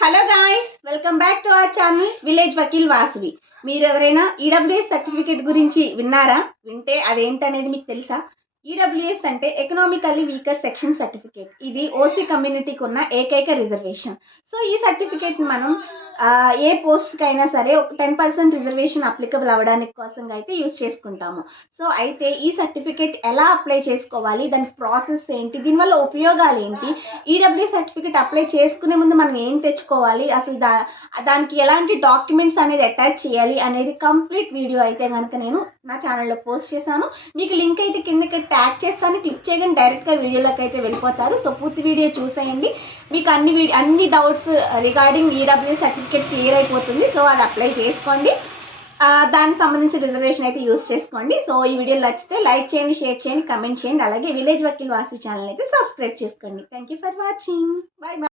Hello guys, welcome back to our channel village Vakil Vasavi. మీరు ఎవరైనా EWS certificate గురించి విన్నారా? వింటే అదేంటనేది మీకు తెలుసా? ఈడబ్ల్యూఎస్ అంటే ఎకనామికల్లీ వీకర్ సెక్షన్ సర్టిఫికేట్. ఇది ఓసీ కమ్యూనిటీకి ఉన్న ఏకైక రిజర్వేషన్. సో ఈ సర్టిఫికేట్ని మనం ఏ పోస్ట్కి అయినా సరే ఒక 10% రిజర్వేషన్ అప్లికబుల్ అవ్వడానికి కోసంగా అయితే యూజ్ చేసుకుంటాము. సో అయితే ఈ సర్టిఫికేట్ ఎలా అప్లై చేసుకోవాలి, దాని ప్రాసెస్ ఏంటి, దీనివల్ల ఉపయోగాలు ఏంటి, ఈడబ్ల్యూఎస్ సర్టిఫికేట్ అప్లై చేసుకునే ముందు మనం ఏం తెచ్చుకోవాలి, అసలు దానికి ఎలాంటి డాక్యుమెంట్స్ అనేది అటాచ్ చేయాలి అనేది కంప్లీట్ వీడియో అయితే కనుక నేను నా ఛానల్లో పోస్ట్ చేశాను. మీకు లింక్ అయితే కిందకి ట్యాగ్ చేస్తాను, క్లిక్ చేయగానే డైరెక్ట్గా వీడియోలోకి అయితే వెళ్ళిపోతారు. సో పూర్తి వీడియో చూసేయండి, మీకు అన్ని doubts regarding EWS certificate clear అయిపోతుంది. సో అది అప్లై చేసుకోండి, దానికి సంబంధించిన రిజర్వేషన్ అయితే యూజ్ చేసుకోండి. సో ఈ వీడియో నచ్చితే లైక్ చేయండి, షేర్ చేయండి, కమెంట్ చేయండి. అలాగే విలేజ్ వకీల్ వాసవి ఛానల్ అయితే సబ్స్క్రైబ్ చేసుకోండి. Thank you for watching. Bye bye.